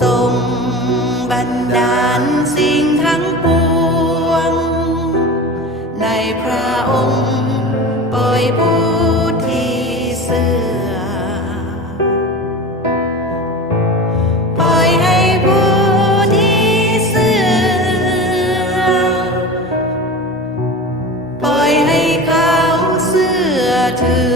ทรงบันดาลสิ่งทั้งปวงในพระองค์ปล่อยผู้ที่เสื่อปล่อยให้ผู้ที่เสื่อปล่อยให้เขาเสื่อถือ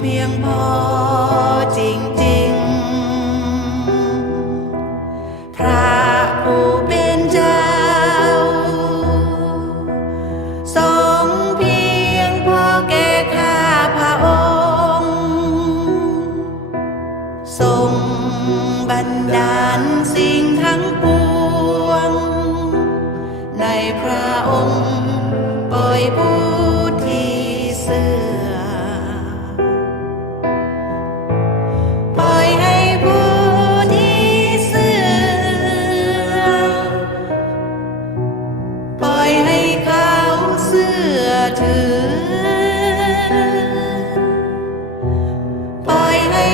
เพียงพอจริงๆพระผู้เป็นเจ้าทรงเพียงพอแก่ข้าพระองค์ทรงบันดาลสิ่งทั้งปวงในพระองค์ปล่อยผู้ที่เสื่อถือปล่อยให้